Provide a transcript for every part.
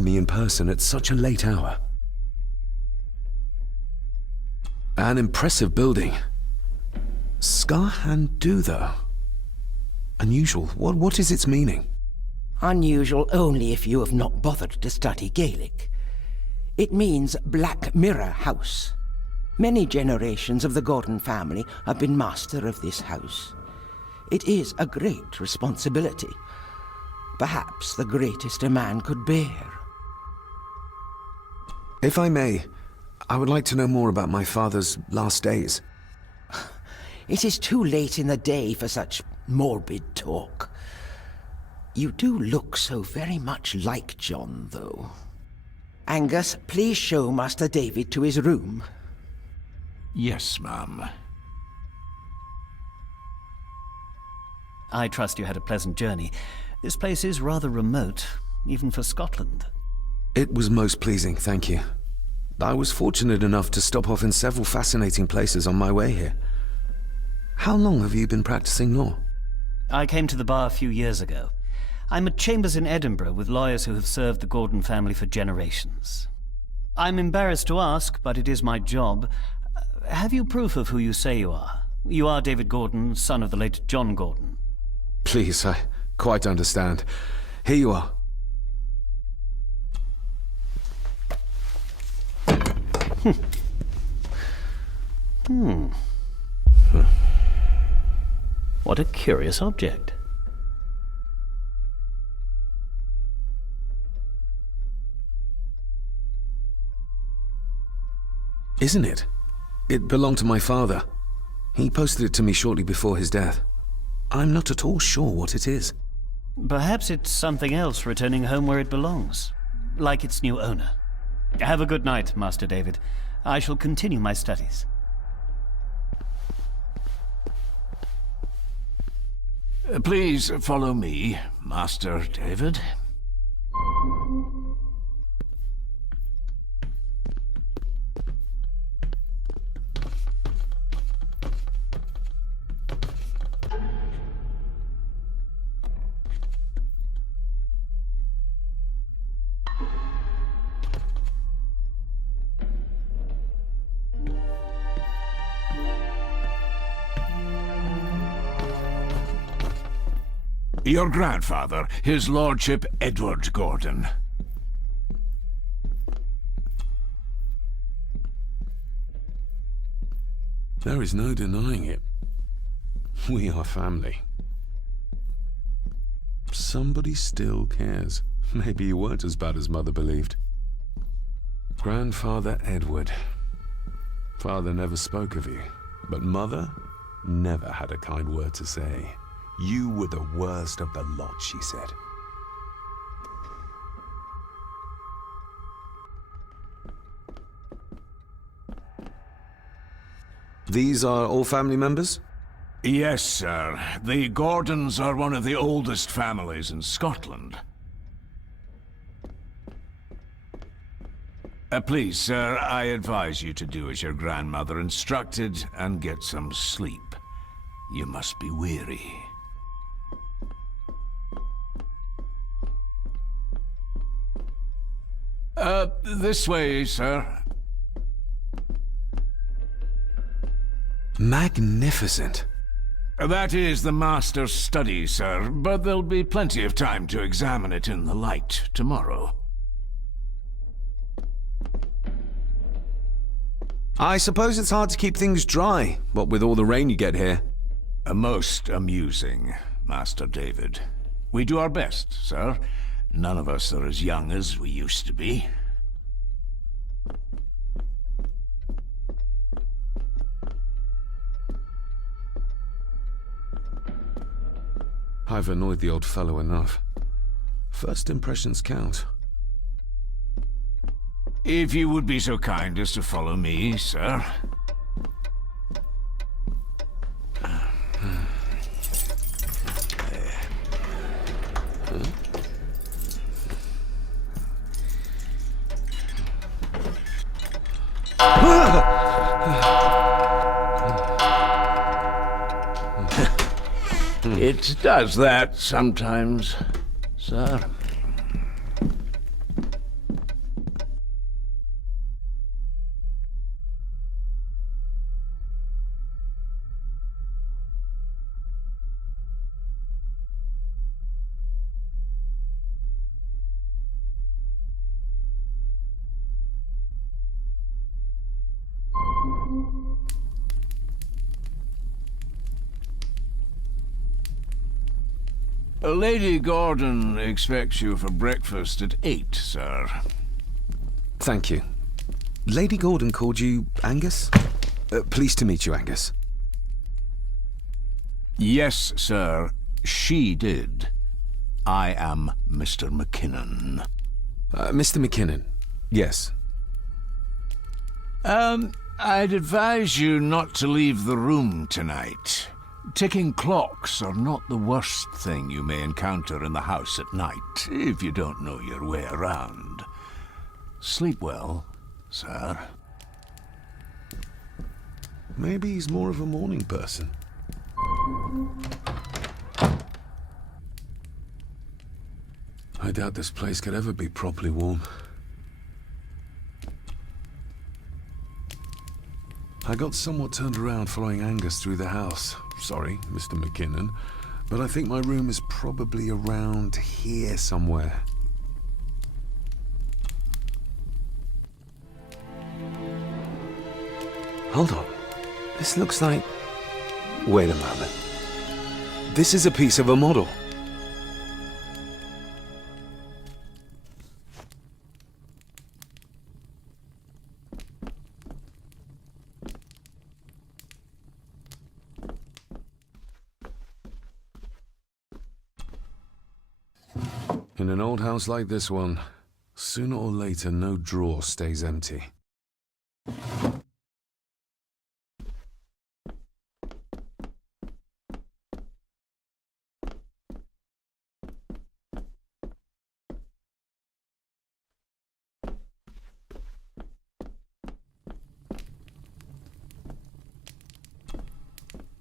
welcome me in person at such a late hour. An impressive building. Scar-Han-Du, though. Unusual. What is its meaning? Unusual only if you have not bothered to study Gaelic. It means Black Mirror House. Many generations of the Gordon family have been master of this house. It is a great responsibility. Perhaps the greatest a man could bear. If I may, I would like to know more about my father's last days. It is too late in the day for such morbid talk. You do look so very much like John, though. Angus, please show Master David to his room. Yes, ma'am. I trust you had a pleasant journey. This place is rather remote, even for Scotland. It was most pleasing, thank you. I was fortunate enough to stop off in several fascinating places on my way here. How long have you been practicing law? I came to the bar a few years ago. I'm at chambers in Edinburgh with lawyers who have served the Gordon family for generations. I'm embarrassed to ask, but it is my job. Have you proof of who you say you are? You are David Gordon, son of the late John Gordon. Please, I quite understand. Here you are. What a curious object. Isn't it? It belonged to my father. He posted it to me shortly before his death. I'm not at all sure what it is. Perhaps it's something else returning home where it belongs, like its new owner. Have a good night, Master David. I shall continue my studies. Please follow me, Master David. Your grandfather, his lordship Edward Gordon. There is no denying it. We are family. Somebody still cares. Maybe you weren't as bad as Mother believed. Grandfather Edward. Father never spoke of you, but Mother never had a kind word to say. You were the worst of the lot, she said. These are all family members? Yes, sir. The Gordons are one of the oldest families in Scotland. Please, sir, I advise you to do as your grandmother instructed and get some sleep. You must be weary. This way, sir. Magnificent. That is the master's study, sir, but there'll be plenty of time to examine it in the light tomorrow. I suppose it's hard to keep things dry, what with all the rain you get here. Most amusing, Master David. We do our best, sir. None of us are as young as we used to be. I've annoyed the old fellow enough. First impressions count. If you would be so kind as to follow me, sir. It does that sometimes, sir. Lady Gordon expects you for breakfast at 8, sir. Thank you. Lady Gordon called you Angus? Pleased to meet you, Angus. Yes, sir. She did. I am Mr. McKinnon. Mr. McKinnon. Yes. I'd advise you not to leave the room tonight. Ticking clocks are not the worst thing you may encounter in the house at night, if you don't know your way around. Sleep well, sir. Maybe he's more of a morning person. I doubt this place could ever be properly warm. I got somewhat turned around following Angus through the house. Sorry, Mr. McKinnon, but I think my room is probably around here somewhere. Hold on. This looks like... Wait a moment. This is a piece of a model. In an old house like this one, sooner or later no drawer stays empty.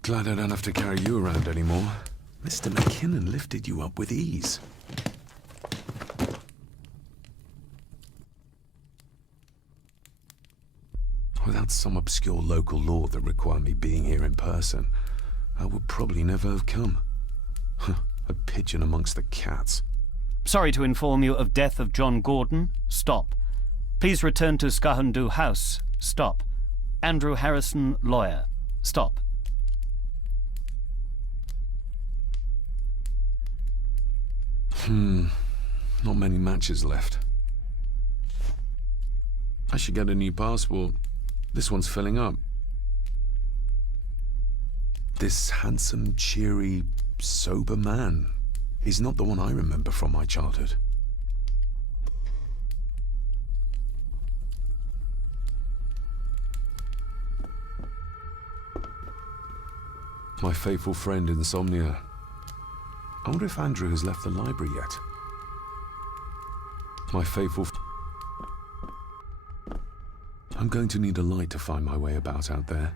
Glad I don't have to carry you around anymore. Mr. McKinnon lifted you up with ease. Without some obscure local law that required me being here in person, I would probably never have come. A pigeon amongst the cats. Sorry to inform you of death of John Gordon. Stop. Please return to Skahandu House. Stop. Andrew Harrison, lawyer. Stop. Not many matches left. I should get a new passport. This one's filling up. This handsome, cheery, sober man is not the one I remember from my childhood. My faithful friend Insomnia. I wonder if Andrew has left the library yet. My faithful... I'm going to need a light to find my way about out there.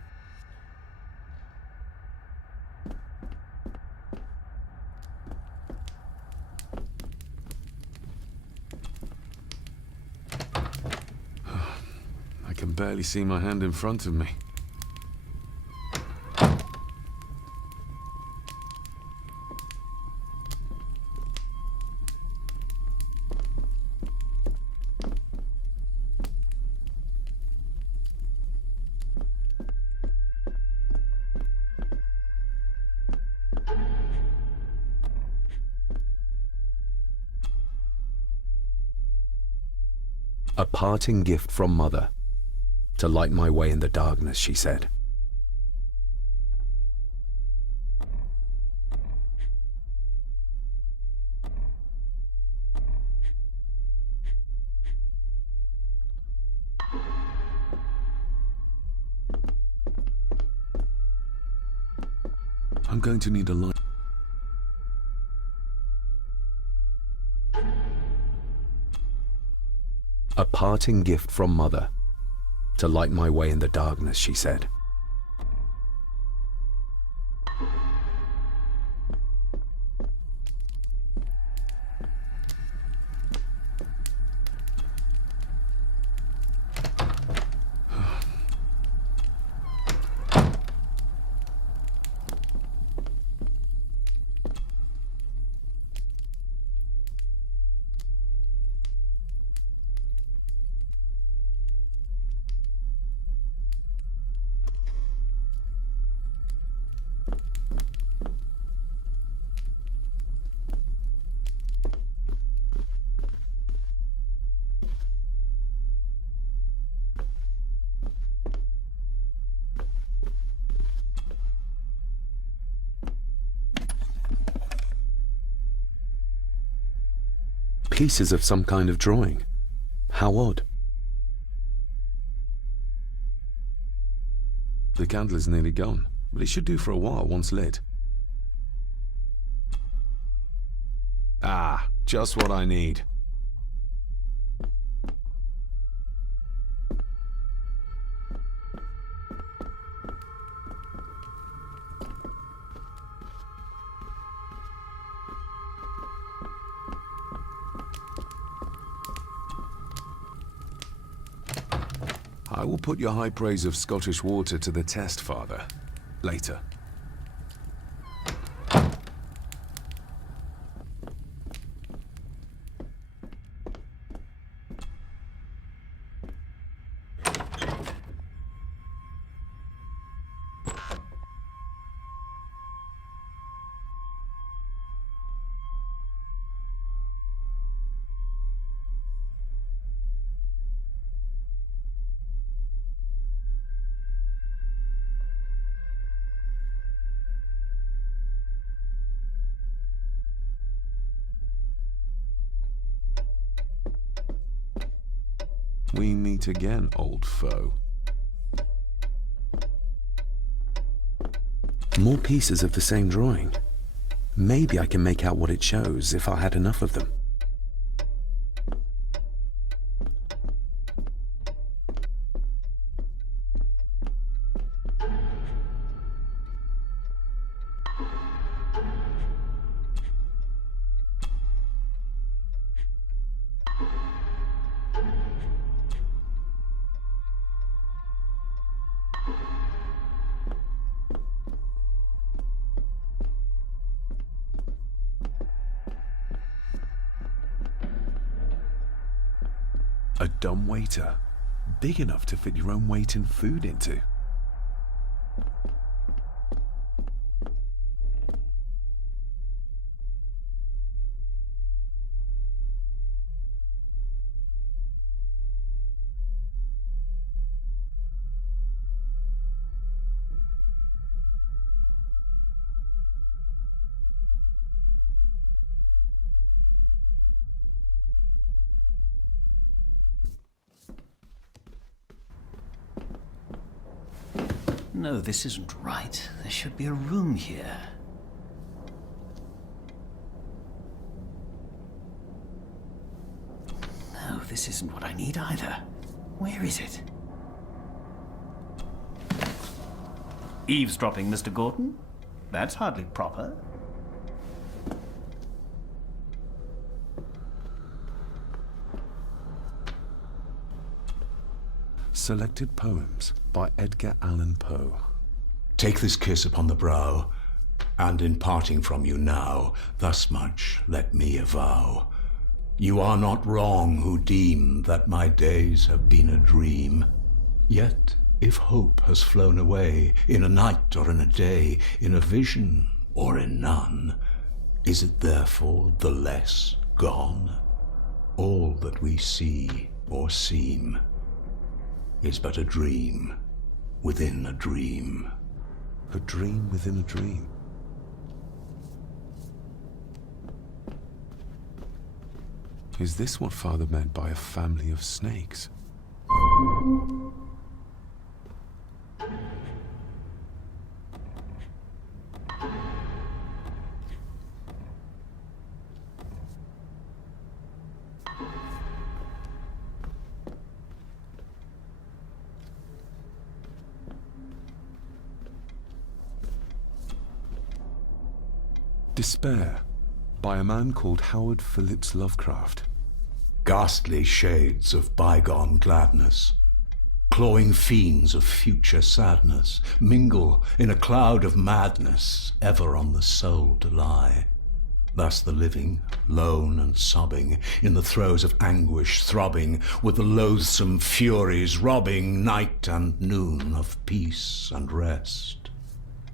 I can barely see my hand in front of me. A parting gift from Mother. To light my way in the darkness, she said. I'm going to need a light. A parting gift from Mother. To light my way in the darkness, she said. Pieces of some kind of drawing. How odd. The candle is nearly gone, but it should do for a while once lit. Ah, just what I need. I will put your high praise of Scottish water to the test, Father. Later. We meet again, old foe. More pieces of the same drawing. Maybe I can make out what it shows if I had enough of them. A dumb waiter, big enough to fit your own weight and food into. No, this isn't right. There should be a room here. No, this isn't what I need either. Where is it? Eavesdropping, Mr. Gordon? That's hardly proper. Selected Poems by Edgar Allan Poe. Take this kiss upon the brow, and in parting from you now, thus much let me avow. You are not wrong who deem that my days have been a dream. Yet, if hope has flown away, in a night or in a day, in a vision or in none, is it therefore the less gone? All that we see or seem is but a dream within a dream. A dream within a dream. Is this what Father meant by a family of snakes? Despair, by a man called Howard Phillips Lovecraft. Ghastly shades of bygone gladness, clawing fiends of future sadness, mingle in a cloud of madness, ever on the soul to lie. Thus the living, lone and sobbing, in the throes of anguish throbbing, with the loathsome furies robbing night and noon of peace and rest.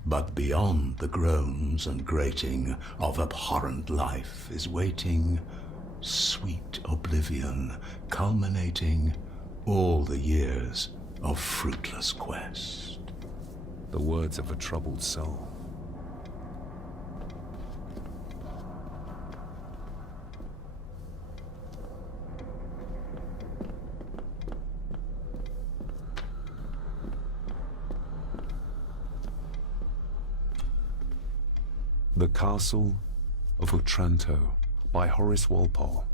But beyond the groans and grating of abhorrent life is waiting sweet oblivion, culminating all the years of fruitless quest. The words of a troubled soul. The Castle of Otranto by Horace Walpole.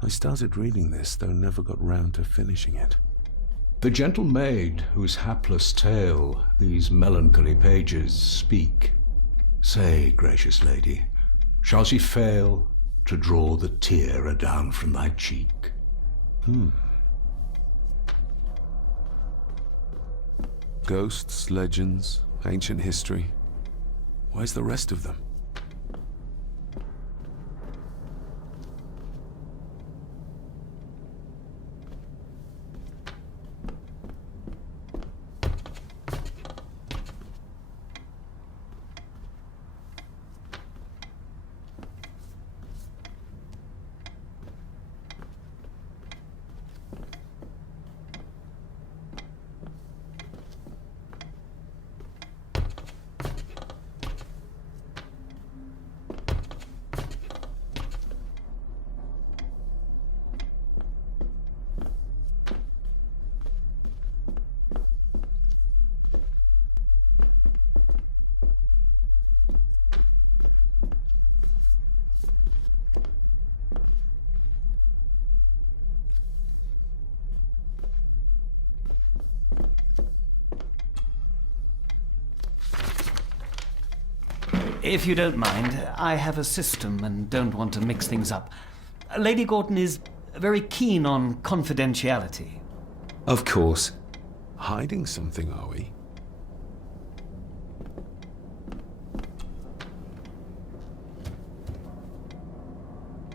I started reading this, though never got round to finishing it. The gentle maid whose hapless tale these melancholy pages speak. Say, gracious lady, shall she fail to draw the tear adown from thy cheek? Ghosts, legends, ancient history. Where's the rest of them? If you don't mind, I have a system and don't want to mix things up. Lady Gordon is very keen on confidentiality. Of course. Hiding something, are we?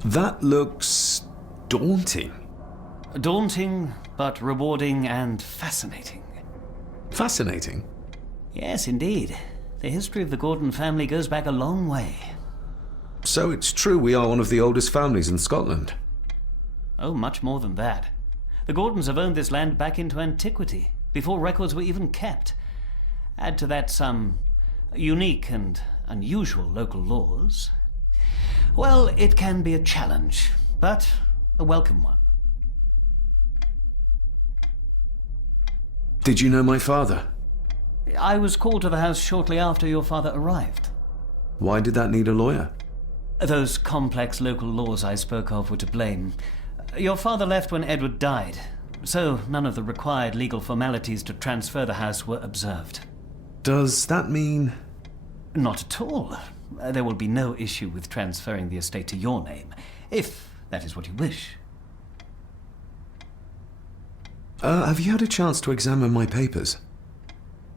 That looks daunting. Daunting, but rewarding and fascinating. Fascinating? Yes, indeed. The history of the Gordon family goes back a long way. So it's true we are one of the oldest families in Scotland. Oh, much more than that. The Gordons have owned this land back into antiquity, before records were even kept. Add to that some unique and unusual local laws. Well, it can be a challenge, but a welcome one. Did you know my father? I was called to the house shortly after your father arrived. Why did that need a lawyer? Those complex local laws I spoke of were to blame. Your father left when Edward died, so none of the required legal formalities to transfer the house were observed. Does that mean... Not at all. There will be no issue with transferring the estate to your name, if that is what you wish. have you had a chance to examine my papers?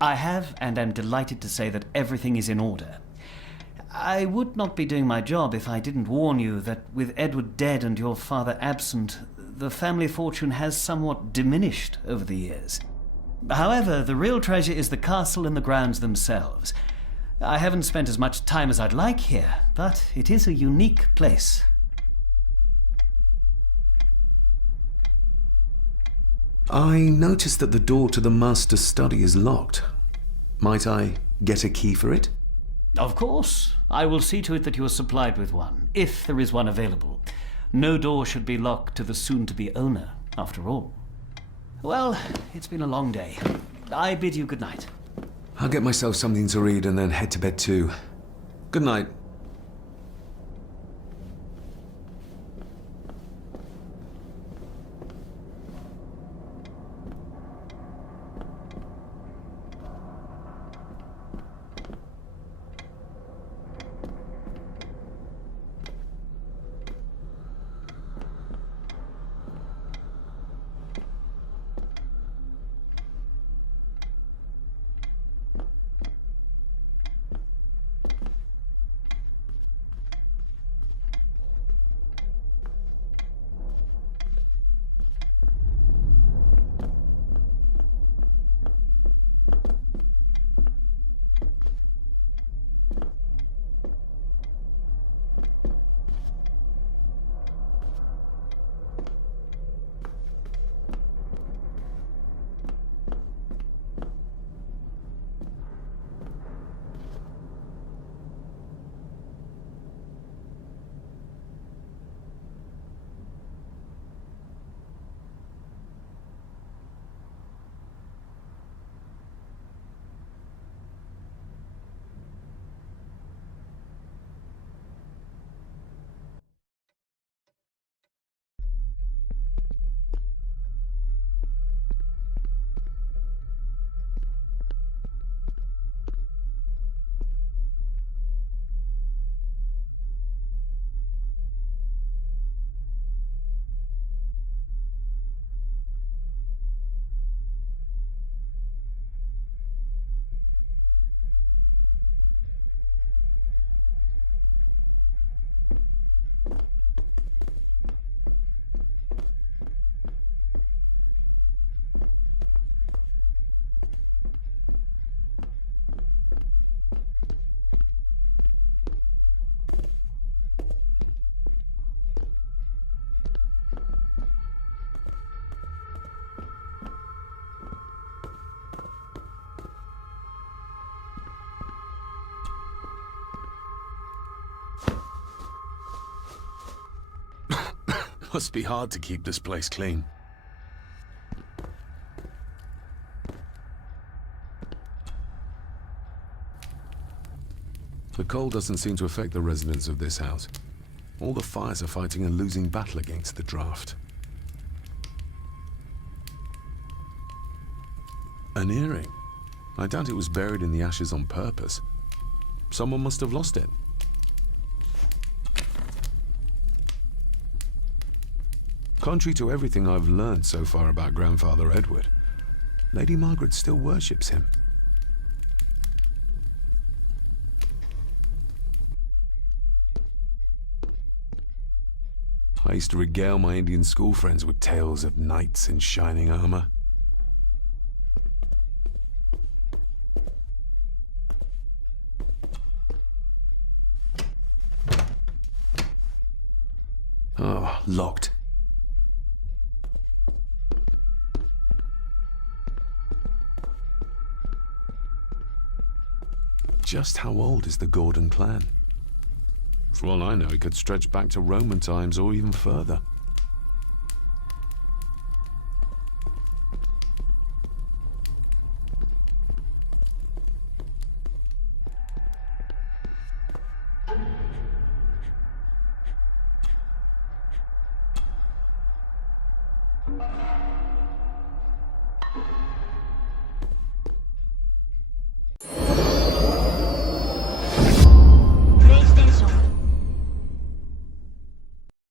I have, and am delighted to say that everything is in order. I would not be doing my job if I didn't warn you that with Edward dead and your father absent, the family fortune has somewhat diminished over the years. However, the real treasure is the castle and the grounds themselves. I haven't spent as much time as I'd like here, but it is a unique place. I noticed that the door to the master's study is locked. Might I get a key for it? Of course. I will see to it that you are supplied with one, if there is one available. No door should be locked to the soon-to-be owner, after all. Well, it's been a long day. I bid you good night. I'll get myself something to read and then head to bed too. Good night. Must be hard to keep this place clean. The cold doesn't seem to affect the residents of this house. All the fires are fighting a losing battle against the draft. An earring? I doubt it was buried in the ashes on purpose. Someone must have lost it. Contrary to everything I've learned so far about Grandfather Edward, Lady Margaret still worships him. I used to regale my Indian school friends with tales of knights in shining armor. Oh, locked. Just how old is the Gordon clan? For all I know, it could stretch back to Roman times or even further.